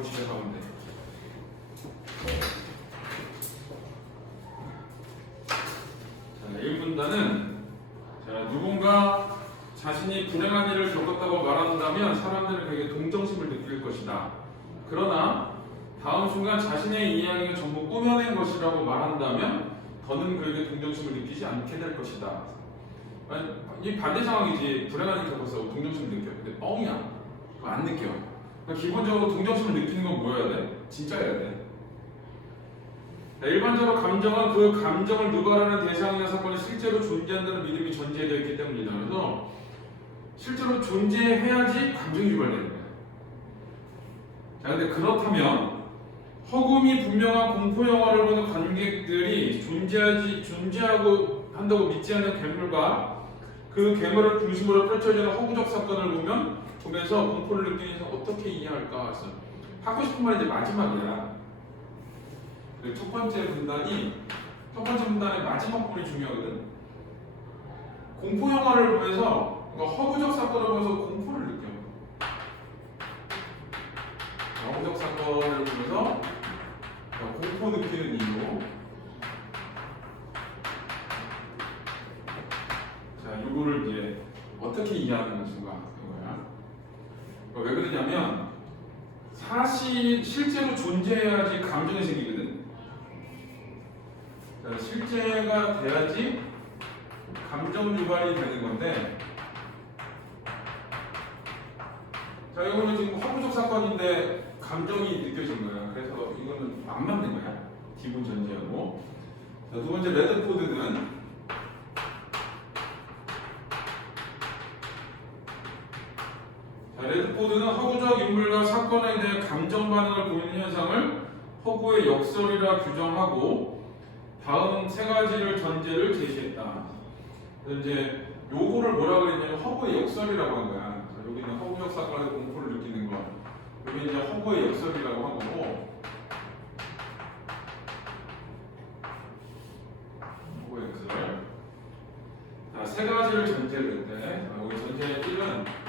하고 시작하면 돼. 자, 1분단은 누군가 자신이 불행한 일을 겪었다고 말한다면 사람들은 그에게 동정심을 느낄 것이다. 그러나 다음 순간 자신의 이야기가 전부 꾸며낸 것이라고 말한다면 더는 그에게 동정심을 느끼지 않게 될 것이다. 이 반대 상황이지. 불행한 일을 겪었어. 동정심을 느껴. 근데 뻥이야. 그거 안 느껴. 그러니까 기본적으로 동정심을 느끼는 건 뭐여야 돼? 진짜여야 돼. 일반적으로 감정은 그 감정을 누가라는 대상이나 사건이 실제로 존재한다는 믿음이 전제되어 있기 때문이다. 그래서 실제로 존재해야지 감정이 유발되는 거야. 자, 근데 그렇다면 허구미 분명한 공포 영화를 보는 관객들이 존재하고 한다고 믿지 않는 괴물과 그 괴물을 중심으로 펼쳐지는 허구적 사건을 보면서 공포를 느끼면서 어떻게 이해할까? 하고 싶은 말이 이제 마지막이야. 첫 번째 분단의 마지막 부분이 중요하거든. 공포 영화를 보면서 허구적 사건을 보면서 공포를 느껴. 허구적 사건을 보면서 공포 느끼는 이유. 자, 이거를 이제 어떻게 이해하는 수가 이거야. 왜 그러냐면 실제로 존재해야지 감정이 생기거든. 자, 실제가 돼야지 감정 유발이 되는 건데, 자, 이거는 지금 허구적 사건인데 감정이 느껴진 거야. 그래서 이거는 안 맞는 거야. 기본 전제하고. 자, 두 번째 레드포드는 레드포드는 허구적 인물과 사건에 대해 감정 반응을 보이는 현상을 허구의 역설이라 규정하고 다음 세 가지를 전제를 제시했다. 그래서 이제 요거를 뭐라고 했냐면 허구의 역설이라고 한 거야. 자, 여기는 허구적 사건에서 공포를 느끼는 거. 여기 이제 허구의 역설이라고 한 거고. 허구의 역설. 자, 세 가지를 전제를 했대. 여기 전제 1은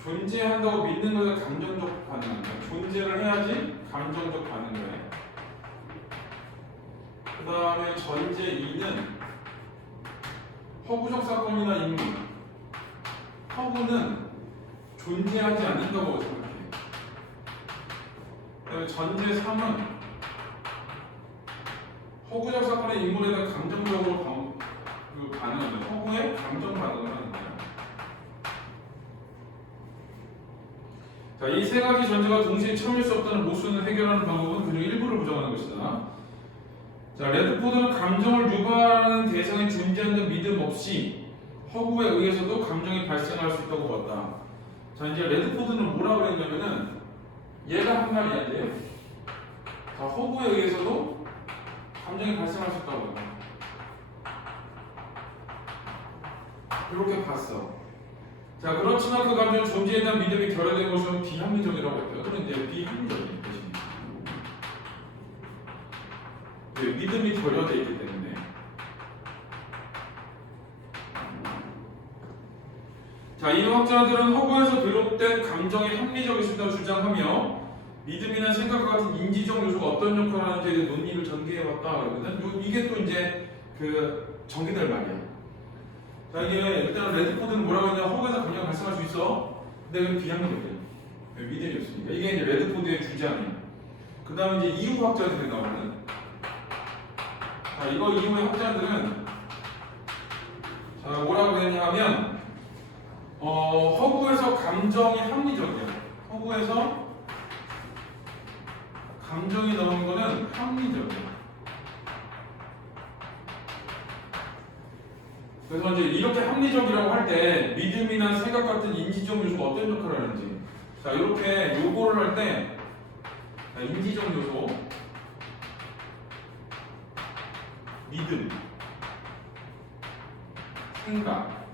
존재한다고 믿는 것에 감정적 반응한다. 존재를 해야지 감정적 반응을 해. 그 다음에 전제 2는 허구적 사건이나 인물. 허구는 존재하지 않는다고 생각해. 그 다음에 전제 3은 허구적 사건의 인물에 대한 감정적으로 반응한다. 허구의 감정 반응을 하는 거야. 자, 이 세 가지 전제가 동시에 처음일 수 없다는 모순을 해결하는 방법은 그중 일부를 부정하는 것이다. 자, 레드포드는 감정을 유발하는 대상이 존재하는 믿음 없이 허구에 의해서도 감정이 발생할 수 있다고 봤다. 자, 이제 레드포드는 뭐라고 했냐면은 얘가 한 말이야, 이제. 자, 허구에 의해서도 감정이 발생할 수 있다고 봤다. 이렇게 봤어. 자, 그렇지만 그 감정은 존재에 대한 믿음이 결여된 것은 비합리적이라고 했대요. 그런 이제 비합리적인 뜻입니다. 네, 믿음이 결여되어 있기 때문에. 자, 이 학자들은 허구에서 비롯된 감정이 합리적일 수 있다고 주장하며 믿음이나 생각과 같은 인지적 요소가 어떤 역할을 하는지에 대해 논의를 전개해봤다 그러거든. 이게 또 이제 그 전개될 말이야. 자, 이게 일단 레드포드는 뭐라고 했냐? 허구에서 감정이 발생할 수 있어. 근데 그건 비합리적이야. 믿음이 없으니까. 이게 이제 레드포드의 주장이야. 그 다음에 이제 이후 학자들이 나오는. 자, 이거 이후의 학자들은 자, 뭐라고 했냐 하면 허구에서 감정이 합리적이야. 허구에서 감정이 나오는 거는 합리적이야. 그래서 이제 이렇게 합리적이라고 할 때 믿음이나 생각 같은 인지적 요소가 어떤 역할을 하는지, 자, 이렇게 요거를 할 때 인지적 요소, 믿음, 생각,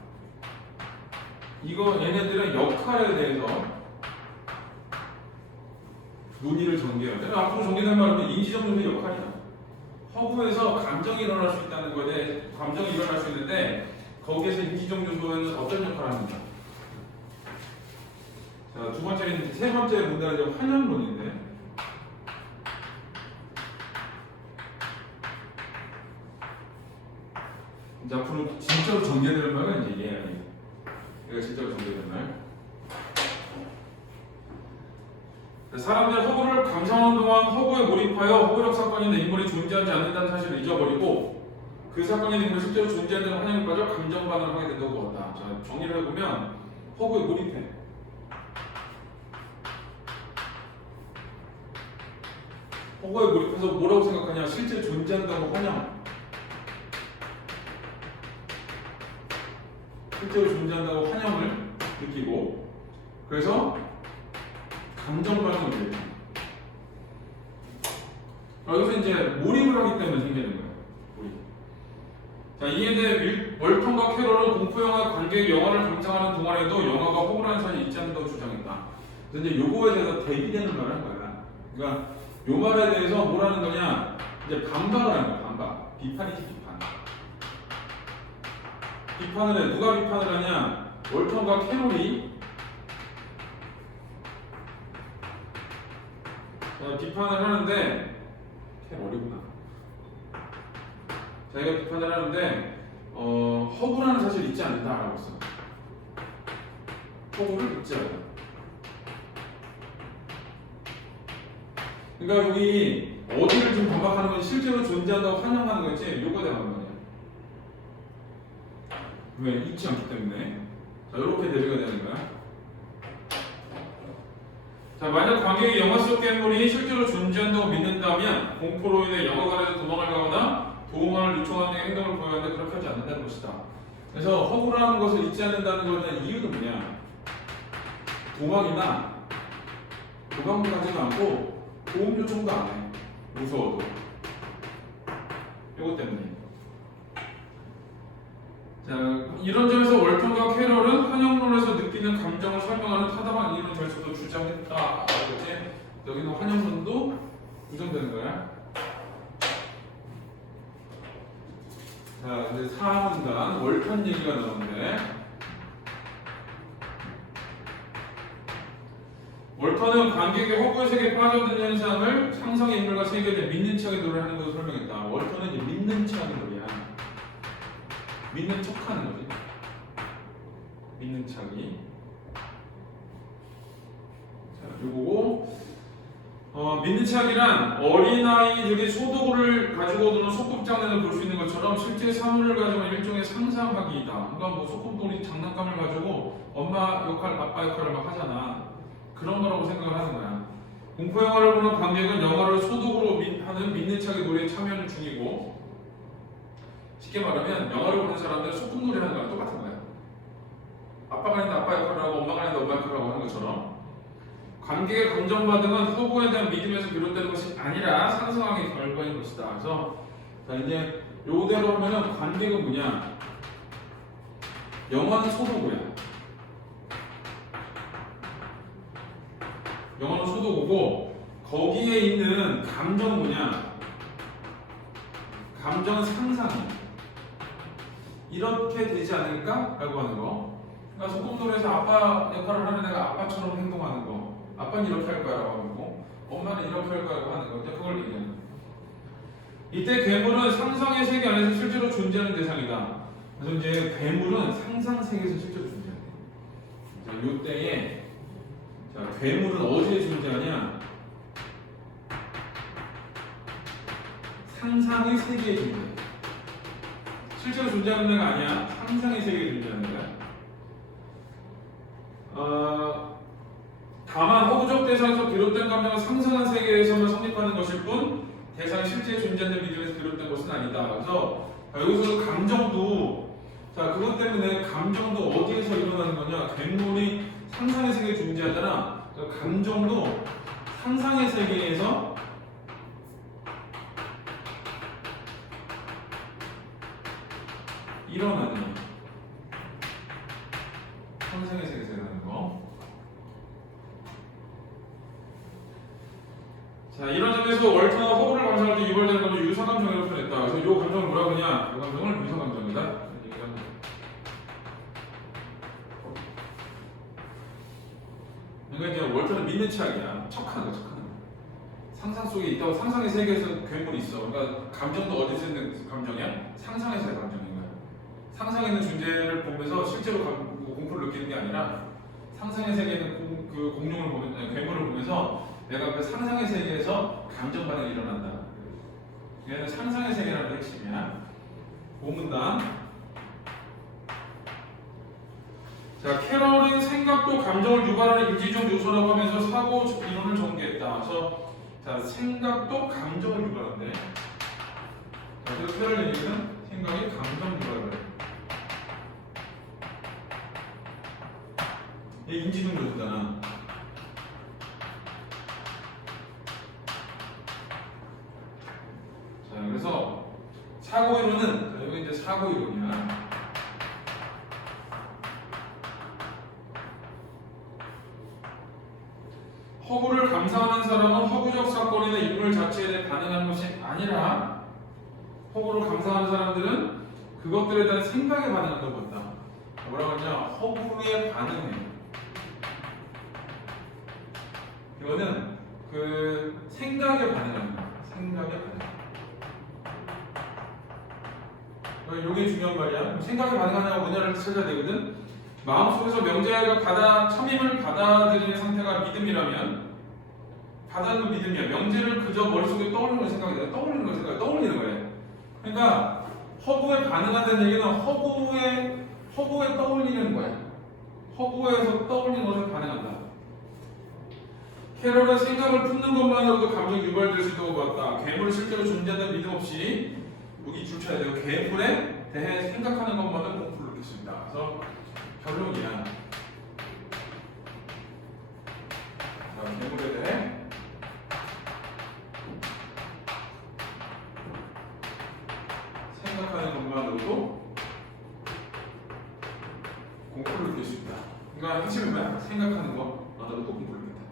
이거 얘네들의 역할에 대해서 논의를 전개해야 돼. 앞으로 전개된 말은 인지적 요소의 역할이야. 허구에서 감정이 일어날 수 있다는 거에 대해 감정이 일어날 수 있는데 거기에서 인지적 요소는 어떤 역할을 하는가? 자, 두 번째는 세 번째 문단은 이제 환영론인데. 이제 앞으로 진짜로 전개될 말은 이제 얘야. 얘가 진짜로 전개될 말. 사람들이 허구를 감상하는 동안 허구에 몰입하여 허구적 사건이나 인물이 존재하지 않는다는 사실을 잊어버리고 그 사건이나 인물이 실제로 존재한다는 환영에 빠져 감정 반응을 하게 된다고 보았다. 자, 정리를 해보면 허구에 몰입해. 허구에 몰입해서 뭐라고 생각하냐? 실제 존재한다고 환영. 실제로 존재한다고 환영을 느끼고 그래서 감정 반응을 느껴요. 여기서 이제 몰입을 하기 때문에 생기는 거예요. 몰입. 자, 이에 대해 월턴과 캐롤은 공포영화 관객이 영화를 감상하는 동안에도 영화가 허구라는 사실이 있지 않는다고 주장했다. 그래서 이제 요거에 대해서 대비되는 말을 한 거야. 그러니까 요 말에 대해서 뭐라는 거냐? 이제 반박을 하는 거야. 반박. 비판이지 비판. 비판을 해. 누가 비판을 하냐? 월턴과 캐롤이 비판을 하는데 캐롤이구나. 자기가 비판을 하는데 허구라는 사실이 있지 않는다라고 했어. 허구를 믿지 않는다. 그러니까 여기 어디를 좀 반박하는 건 실제로 존재한다고 환영하는 거지. 요거에 대한 말이야. 왜? 있지 않기 때문에. 자, 이렇게 대비가 되는 거야. 자, 만약 관객이 영화 속 괴물이 실제로 존재한다고 믿는다면 공포로 인해 영화관에서 도망을 가거나 도움을 요청하는 등 행동을 보여하는데 그렇게 하지 않는다는 것이다. 그래서 허구라는 것을 잊지 않는다는 것에 이유는 뭐냐? 도망이나 도망도 가지도 않고 도움 요청도 안 해. 무서워도. 이것 때문에. 자, 이런 점에서 월턴과 캐럴은 환영론에서 느끼는 감정을 설명하는 타당한 이유는 될 수도 주장했다. 그렇지? 여기는 환영론도 부정되는 거야. 자, 이제 4문단 월턴 얘기가 나오는데 월턴은 관객의 허구의 세계에 빠져든 현상을 상상의 인물과 세계에 믿는 척의 노래를 하는 것을 설명했다. 월턴은 이제 믿는 척의 노래야. 믿는 척하는 거지. 믿는 척이. 자, 요거고. 믿는 척이란 어린아이들이 소도구를 가지고 노는 소꿉장난을 볼 수 있는 것처럼 실제 사물을 가지고 일종의 상상하기이다. 그러니까 뭐 소꿉놀이 장난감을 가지고 엄마 역할, 아빠 역할을 막 하잖아. 그런 거라고 생각을 하는 거야. 공포 영화를 보는 관객은 영화를 소도구로 하는 믿는 척의 노래에 참여하는 중이고. 쉽게 말하면 영화를 보는 사람들은 소꿉놀이 하는 거랑 똑같은 거야. 아빠가 있는데 아빠 역할을 하고 엄마가 있는데 엄마 역할을 하고 하는 것처럼 관객의 감정 반응은 허구에 대한 믿음에서 비롯되는 것이 아니라 상상의 결과인 것이다. 그래서 자, 이제 요대로 하면은 관객은 뭐냐? 영화는 소도구야. 영화는 소도구고 거기에 있는 감정은 뭐냐? 감정은 상상이야. 이렇게 되지 않을까? 라고 하는 거. 그러니까 소꿉놀이에서 아빠 역할을 하는 애가 아빠처럼 행동하는 거. 아빠는 이렇게 할 거야 라고 하는 거. 엄마는 이렇게 할 거야 라고 하는 거. 그걸 얘기하는 거. 이때 괴물은 상상의 세계 안에서 실제로 존재하는 대상이다. 그래서 이제 괴물은 상상 세계에서 실제로 존재한대. 자, 요때에 자, 괴물은 어디에 존재하냐? 상상의 세계에 존재해. 실제로 존재하는 데가 아니야. 상상의 세계에 존재하는 데가. 다만 허구적 대상에서 비롯된 감정은 상상한 세계에서만 성립하는 것일 뿐 대상이 실제 존재하는 믿음에서 비롯된 것은 아니다. 그래서 여기서 감정도 자 그것 때문에 감정도 어디에서 일어나는 거냐? 괴물이 상상의 세계에 존재하잖아. 그러니까 감정도 상상의 세계에서 일어나는 거야. 상상의 세계에서 일어나는 거. 자, 이런 점에서 월턴은 허구를 감상할 때 유발되는 감정을 유사감정이라고 표현했다. 그래서 이 감정을 뭐라고 하냐? 이 감정을 유사감정이다. 믿는 척이야. 척하는 거, 척하는 거. 상상 속에 있다고 상상의 세계에서 괴물이 있어. 그러니까 감정도 어디서 있는 감정이야? 상상에서의 감정인 거야. 상상에 있는 존재를 보면서 실제로 공포를 느끼는 게 아니라 상상의 세계에 있는 그 공룡을 보면, 아니, 괴물을 보면서 내가 그 상상의 세계에서 감정 반응이 일어난다. 얘는 상상의 세계라는 게 핵심이야. 본문단. 자, 캐럴은 생각도 감정을 유발하는 인지적 요소라고 하면서 사고 이론을 전개했다. 그래서 자, 생각도 감정을 유발한대. 자, 그래서 캐럴 얘기는 생각이 감정 유발을 해. 얘 인지적 요소잖아. 자, 그래서 사고 이론은 여기 이제 사고 이론이야. 허구를 감상하는 사람은 허구적 사건이나 인물 자체에 대해 반응하는 것이 아니라 허구를 감상하는 사람들은 그것들에 대한 생각에 반응한다고 한다. 뭐라고 하냐? 허구에 반응해. 이거는 그 생각에 반응하는 거야. 생각에 반응. 이게 중요한 말이야. 생각에 반응하냐고 뭐냐를 찾아야 되거든. 마음속에서 명제가 참임을 받아들이는 상태가 믿음이라면 받아들이는 믿음이야. 명제를 그저 머릿속에 떠올리는 생각이 아니라 떠올리는 걸 생각해. 떠올리는 거예요. 그러니까 허구에 반응한다는 얘기는 허구에 떠올리는 거야. 허구에서 떠올리는 것에 반응한다. 캐럴은 생각을 품는 것만으로도 감정이 유발될 수 있다고 봤다. 괴물이 실제로 존재한다는 믿음 없이 여기 줄 쳐야 돼요. 괴물에 대해 생각하는 것만은 공포를 느낄 수 있다. 그래서 결론이야. 자, 괴물에 대해 생각하는 것만으로도 공포를 느낄 수 있다. 그러니까 핵심은 뭐야? 생각하는 것만으로도 공포를 느낀다.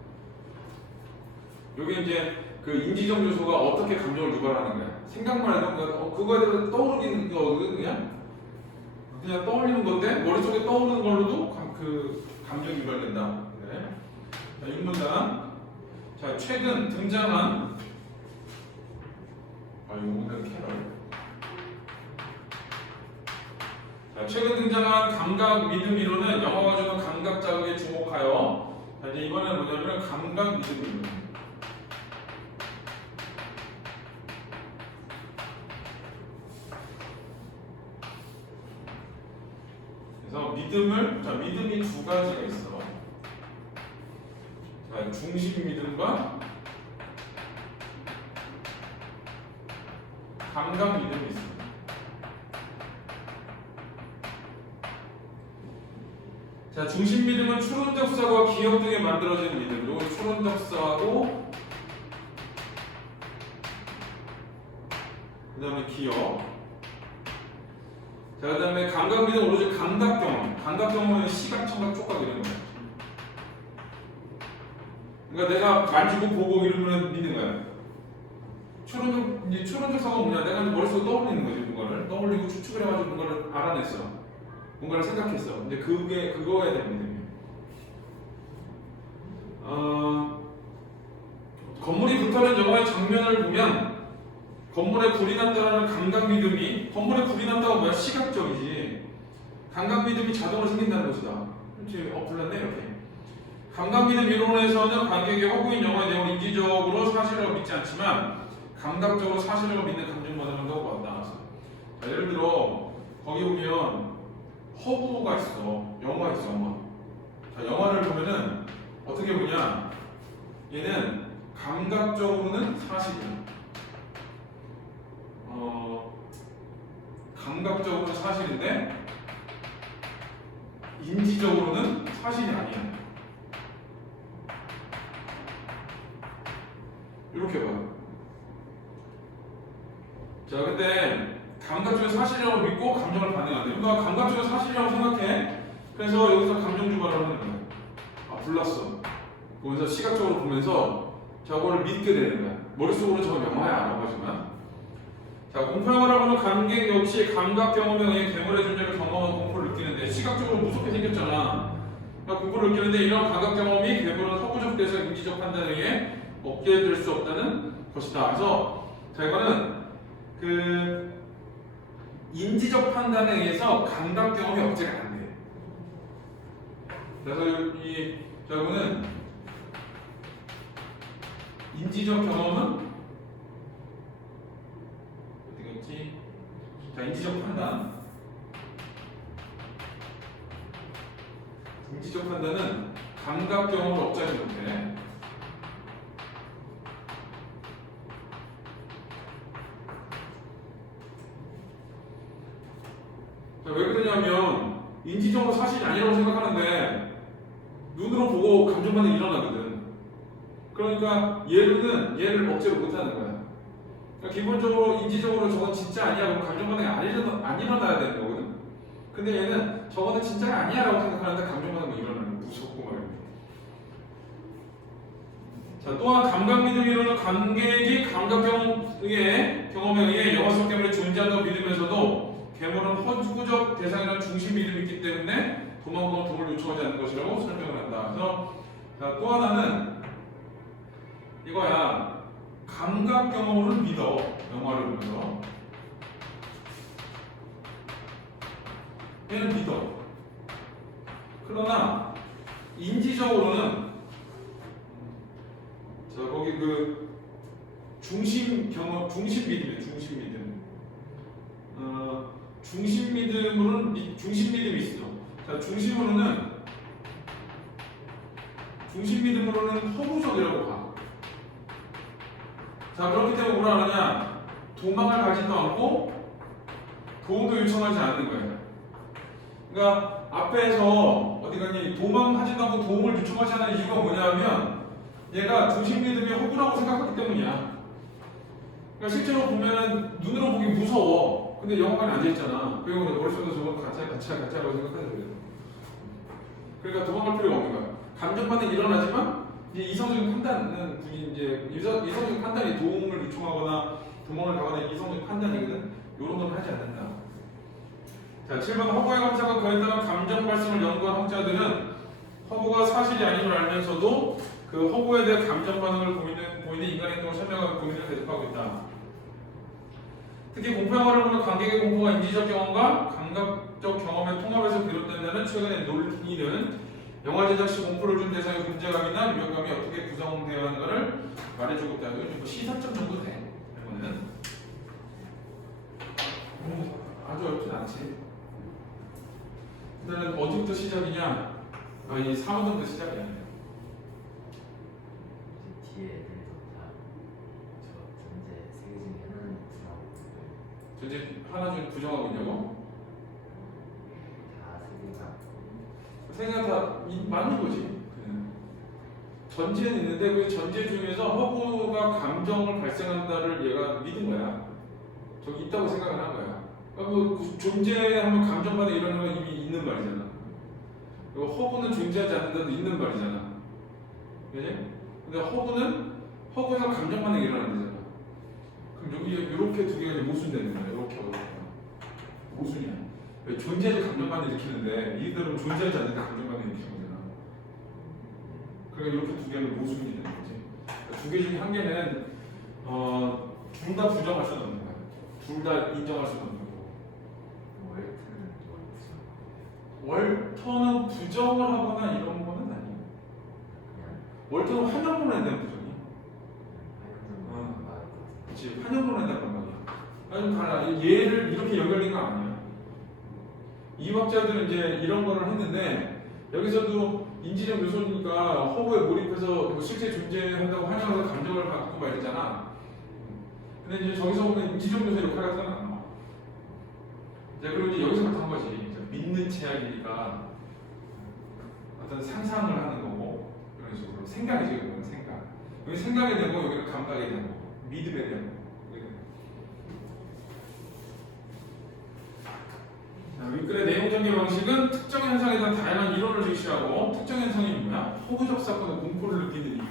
여기 이제 그 인지적 요소가 어떻게 감정을 유발하는 거야? 생각만 해도 그거에 대해서 떠오르는 거 그냥 떠올리는 건데 머릿속에 떠오르는 걸로도 그 감정이 유발된다. 네. 자, 6문단. 자, 최근 등장한 이거는 캐럴. 자, 최근 등장한 감각 믿음 이론은 영화가 주는 감각 자극에 주목하여 자, 이제 이번에는 뭐냐면 감각 믿음 이론. 그래서 믿음이 두 가지가 있어. 자, 중심 믿음과 감각 믿음이 있어. 자, 중심 믿음은 추론적 사고와 기억 등에 만들어진 믿음. 요거 추론적 사고, 그 다음에 기억. 자, 그 다음에 감각 믿음 오로지 감각 경험. 감각 경험은 시각, 청각, 촉각 이런 거야. 그러니까 내가 만지고 보고 이러면 믿는 거야. 추론적 사고는 뭐냐? 내가 머릿속에 떠올리는 거지, 뭔가를. 떠올리고 추측을 해가지고 뭔가를 알아냈어. 뭔가를 생각했어. 근데 그거에 대한 믿음이야. 건물이 불타는 영화의 장면을 보면 건물에 불이 났다는 감각 믿음이 건물에 불이 났다고 뭐야? 시각적이지. 감각 믿음이 자동으로 생긴다는 것이다. 그렇지? 불났네 이렇게. 감각 믿음 이론에서는 관객이 허구인 영화의 내용을 인지적으로 사실이라고 믿지 않지만 감각적으로 사실이라고 믿는 감정만 한다고 봤다. 자, 예를 들어 거기 보면 허구가 있어. 영화가 있어. 영화. 자, 영화를 보면은 어떻게 보냐? 얘는 감각적으로는 사실이야. 감각적으로는 사실인데 인지적으로는 사실이 아니야. 이렇게 봐. 자, 근데 감각적인 사실이라고 믿고 감정을 반응한대. 그러니까 감각적인 사실이라고 생각해. 그래서 여기서 감정 유발을 하는 거야. 불났어. 그러면서 시각적으로 보면서 저거를 믿게 되는 거야. 머릿속으로 저거 영화야 알아고 하지만. 자, 공포영화라고 하는 관객 역시 감각 경험에 의해 괴물의 존재를 경험하고 공포를 느끼는데 시각적으로 무섭게 생겼잖아. 공포를 느끼는데 이런 감각 경험이 괴물은 허구적 대상 인지적 판단에 의해 얻게 될 수 없다는 것이다. 그래서 자 이거는 그 인지적 판단에 의해서 감각 경험이 억제가 안 돼. 그래서 이 여러분은 인지적 경험은 어떻게 했지? 자 인지적 판단. 인지적 판단은 감각 경험을 억제하지 못해. 자, 왜 그러냐면 인지적으로 사실이 아니라고 생각하는데 눈으로 보고 감정 반응이 일어나거든. 그러니까 얘를 억제로 못하는 거야. 그러니까 기본적으로 인지적으로 저건 진짜 아니야 그럼 감정 반응이 안 일어나야 되는 거거든. 근데 얘는 저거는 진짜가 아니야 라고 생각하는데 감정 반응이 일어나는 거야. 무섭고 말이야. 자, 또한 감각 믿음이 이루는 관객이 감각 경험에 의해 영화 속 때문에 존재한다고 믿으면서도 괴물은 허구적 대상이라는 중심 믿음이 있기 때문에 도망가고 도움을 요청하지 않는 것이라고 설명을 한다. 그래서 자, 또 하나는 이거야. 감각 경험을 믿어. 영화를 보면서 얘는 믿어. 그러나 인지적으로는 자 거기 그 중심 믿음이에요. 중심 믿음. 중심 믿음이 있어. 자 중심 믿음으로는 허구적이라고 봐. 자 그렇기 때문에 뭐라 하느냐? 도망을 가지도 않고 도움도 요청하지 않는 거예요. 그러니까 앞에서 어디 가니 도망하지도 않고 도움을 요청하지 않는 이유가 뭐냐면 얘가 중심 믿음이 허구라고 생각하기 때문이야. 그러니까 실제로 보면 눈으로 보기 무서워. 근데 영화관에 앉아있잖아. 그리고 머릿속에서 저거 가짜라고 생각하는 거예요. 그러니까 도망갈 필요가 없는 거야. 감정 반응이 일어나지만 이제 이성적인 판단은 이성적인 판단이 도움을 요청하거나 도망을 가거나 이성적인 판단이거든. 이런 건 하지 않는다. 자, 7번 허구의 감사가 그에 따른 감정 발생을 연구한 학자들은 허구가 사실이 아닌 걸 알면서도 그 허구에 대해 감정 반응을 보이는 인간의 행동을 설명하고 고민을 대답하고 있다. 특히 공포 영화를 보는 관객의 공포가 인지적 경험과 감각적 경험의 통합에서 비롯된다는 최근의 논의는 영화 제작 시 공포를 준 대상의 존재감이나 위협감이 어떻게 구성되어 하는가를 말해주고 있다. 이건 시사점 정도 돼. 이거는 아주 어렵진 않지. 일단은 어디부터 시작이냐? 이 4번부터 시작이야. 뒤에 애들도 다저 존재 세계 중에 하나는 부정하고 있어요. 존재 하나 중에 부정하고 있냐고? 다 생각 다 맞는 거지. 전제는 있는데 그 전제 중에서 허구가 감정을 발생한다를 얘가 믿은 거야. 저기 있다고 생각을 한 거야. 그러니까 뭐 존재하면 감정 반응 이런 건 이미 있는 말이잖아. 그리고 허구는 존재하지 않는다도 있는 말이잖아. 그지? 근데 허구에서 감정 반응이 일어난다잖아. 그럼 여기 이렇게 두 개가 이제 모순되는 거야. 이렇게 모순이야. 왜 존재하지 감정 반응 일으키는데 이들은 존재하지 않는데 감정 반응 일으키는 거잖아. 그러니까 이렇게 두 개는 모순이 되는 거지. 두 개 중에 한 개는 둘 다 부정할 수는 없는 거야. 둘 다 인정할 수는 없는 거고. 월터는 부정을 하거나 이런 거는 아니에요. 월터는 환영론에 대한 부정이야. 그렇지, 환영론에 대한 말이야. 아니 달라. 얘를 이렇게 연결된 거 아니야. 이학자들은 이제 이런 거를 했는데 여기서도 인지적 요소니까 허구에 몰입해서 뭐 실제 존재한다고 환영해서 감정을 갖고 말이잖아. 근데 이제 저기서 보면 인지적 요소 역할 같은 건 안 나와. 이제 그리고 이제 여기서부터 한 거지. 믿는 체약이니까 어떤 상상을 하는 거고 이런 식으로 생각이지. 그건 생각. 여기 생각이 되고 여기는 감각이 되고 믿음에 대한 거. 윗글의 내용 전개 방식은 특정 현상에 대한 다양한 이론을 제시하고 특정 현상이 뭐냐? 허구적 사건의 공포를 느끼는 이유.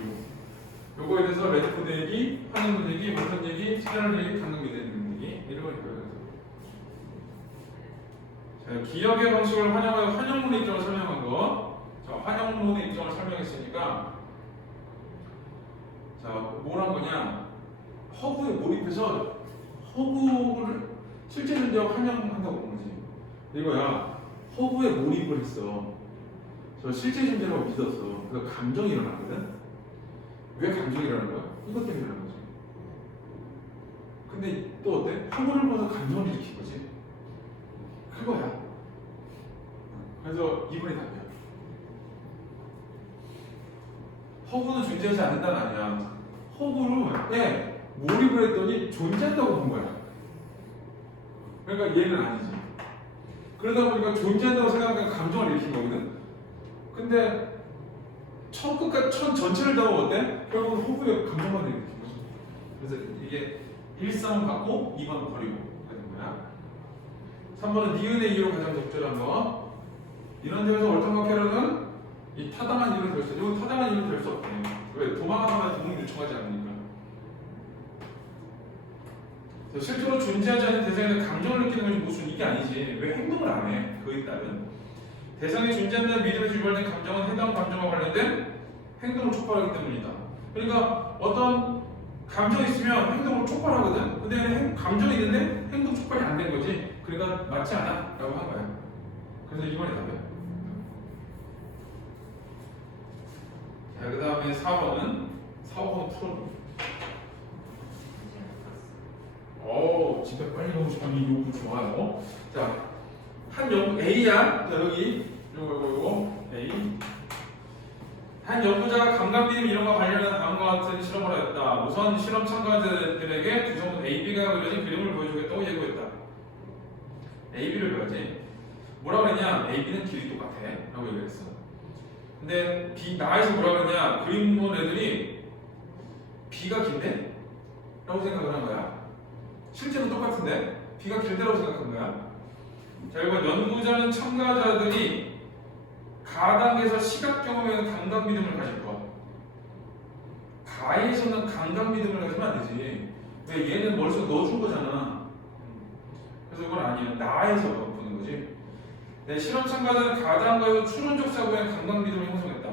요거에 대해서 레드코드 얘기, 환영문 얘기, 원선 얘기, 시간을 얘기, 감독 얘기 이런 걸 거예요. 자, 기억의 방식을 활용하여 환영문의 입장을 설명한 거. 자, 환영론의 입장을 설명했으니까 자, 뭘 한 거냐? 허구에 몰입해서 허구를 실제 존재와 환영한다고 본 거지. 이거야. 허구에 몰입을 했어. 저 실제 존재라고 믿었어. 그래서 감정이 일어났거든. 왜 감정이 일어나는 거야? 이것 때문에 일어나는 거지. 근데 또 어때? 허구를 보면서 감정을 일으킨 거지. 그거야. 그래서 이번이 답이야. 허구는 존재하지 않는다는 아니야. 허구를 몰입을 했더니 존재한다고 본 거야. 그러니까 얘는 아니지. 그러다 보니까 존재한다고 생각하니까 감정을 일으킨 거거든. 근데 처음 끝까지 천 전체를 다 어때? 결국은 허구에 감정만 일으킨 거지. 그래서 이게 1번 받고 2번 버리고 하는 거야. 3번은 니은의 이유로 가장 적절한 거. 이런 점에서 얼턴각회로는 이 타당한 이유를 될 수, 이건 타당한 이유를 될 수 없대. 왜? 도망가면 동물 요청하지 않으니까. 실제로 존재하지 않는 대상에서 감정을 느끼는 것이 무슨 이게 아니지. 왜 행동을 안 해? 그에 따른 대상이 존재한다는 믿음에서 유발된 감정은 해당 감정과 관련된 행동을 촉발하기 때문이다. 그러니까 어떤 감정이 있으면 행동을 촉발하거든. 근데 감정이 있는데 행동 촉발이 안 된 거지. 그러니까 맞지 않아? 라고 한 거야. 그래서 이번에 답이야. 자, 그 다음에 4번은 4번은 풀어줘. 진짜 빨리 가고 싶은 이 요구 좋아요. 자, 한 연구 A야. 자, 여기 요거 A. 한 연구자가 감각 믿음 이론과 관련한 다음과 같은 실험을 했다. 우선 실험 참가자들에게 구성원 AB가 그려진 그림을 보여주겠다고 예고했다. AB를 봐야지. 뭐라 그랬냐? AB는 길이 똑같아. 라고 얘기했어. 근데 나에서 뭐라 그랬냐? 그림 본 애들이 B가 긴데? 라고 생각을 한 거야. 실제로 똑같은데 B가 길다라고 생각한 거야. 자, 이번 연구자는 참가자들이 가당에서 시각 경험에는 감각 믿음을 가질 것. 가에서는 감각 믿음을 가지면 안 되지. 왜? 얘는 머릿속에 넣어준 거잖아. 그래서 이건 아니야. 나에서 보는 거지. 네, 실험 참가자는 가당과에서 추론적 사고에 감각 믿음을 형성했다.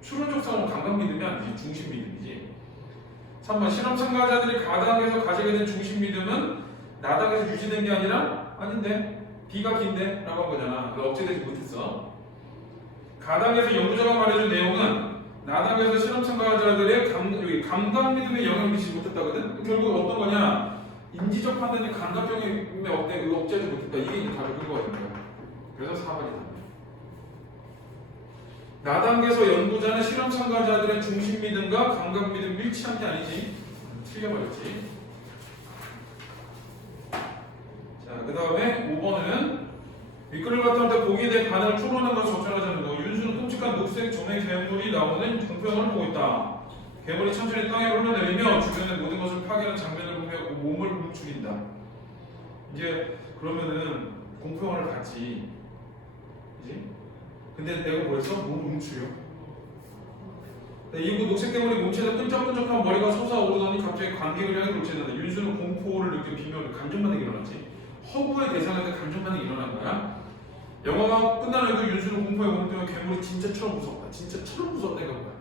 추론적 사고는 감각 믿음이 아니지. 중심 믿음이지. 3번 실험 참가자들이 가당에서 가지게 된 중심 믿음은 나당에서 유지된 게 아니라 아닌데 B가 긴데? 라고 한 거잖아. 그래서 억제되지 못했어. 가당에서 연구자가 말해준 내용은 나당에서 실험 참가자들의 감각 믿음에 영향을 미치지 못했다거든. 결국 어떤 거냐? 인지적 판단이 감각적인 억제하지 못했다. 이게 답의 근거가 된 거야. 그래서 4번이 답이야. 나단계에서 연구자는 실험 참가자들의 중심 믿음과 감각 믿음 일치한 게 아니지. 틀려버렸지. 자, 그 다음에 5번은 미끄러를 갔다 올 때 고기에 대해 반응을 추론하는 것을 적절하자는 거. 윤수는 끔찍한 녹색 점의 괴물이 나오는 공포영화를 보고 있다. 괴물이 천천히 땅에 흘러내리며 주변의 모든 것을 파괴하는 장면을 보며 몸을 움츠린다. 이제 그러면은 공포영화를 봤지. 그지? 근데 내가 뭐랬어? 몸을 움츠려. 이후 녹색 괴물이 몸체에서 끈적끈적한 머리가 솟아오르더니 갑자기 관객을 향해 돌진한다. 윤수는 공포를 느낀 비명을 감정 반응이 일어났지. 허구의 대상한테 감정 반응이 일어난 거야. 영화가 끝나려도 윤수는 공포에 몸때문에 괴물이 진짜처럼 무섭다. 진짜처럼 무섭다 이거 뭐야?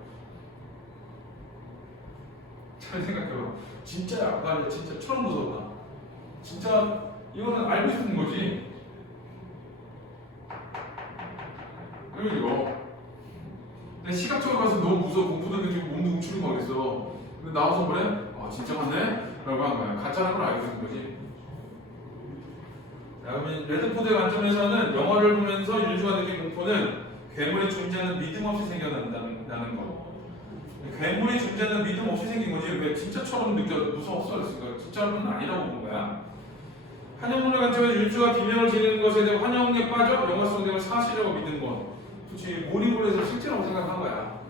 잘 생각해봐. 진짜야. 나 진짜처럼 무섭다. 진짜 이거는 알고 싶은 거지. 그리고 근데 시각적으로 봐서 너무 무서워. 공포도 지금 몸도 움츠리고 막 그랬어. 근데 나와서 뭐래? 아 진짜 맞네? 라고 한 거야. 가짜라는 걸 알고 있는 거지. 자, 그러면 레드포드의 관점에서는 영화를 보면서 윤수가 느낀 공포는 괴물이 존재하는 믿음 없이 생겨난다는 거. 괴물이 존재하는 믿음 없이 생긴 거지. 왜 진짜처럼 무서웠어? 그랬으니까 진짜는 아니라고 본 거야. 환영문의 관점에서 윤수가 비명을 지르는 것에 대해 환영에 빠져 영화 속 내용을 사실이라고 믿는 것. 그렇지. 몰입을 해서 실제라고 생각한 거야.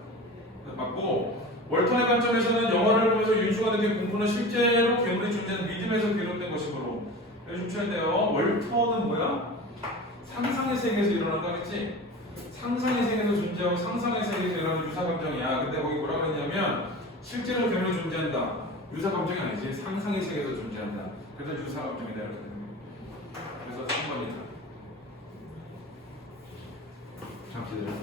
맞고 월턴의 관점에서는 영화를 보면서 윤수가 느낀 공포는 실제로 괴물이 존재하는 믿음에서 비롯된 것이므로. 좀 쳐야 월턴은 뭐야? 상상의 세계에서 일어난다 했지? 상상의 세계에서 존재하고 상상의 세계에서 일어나는 유사감정이야. 근데 거기 뭐라 그랬냐면 실제로 괴물이 존재한다. 유사감정이 아니지. 상상의 세계에서 존재한다. 그래서 유사감정이다 이렇게 되는 거야. 그래서 3번이다. 잠시 기다려.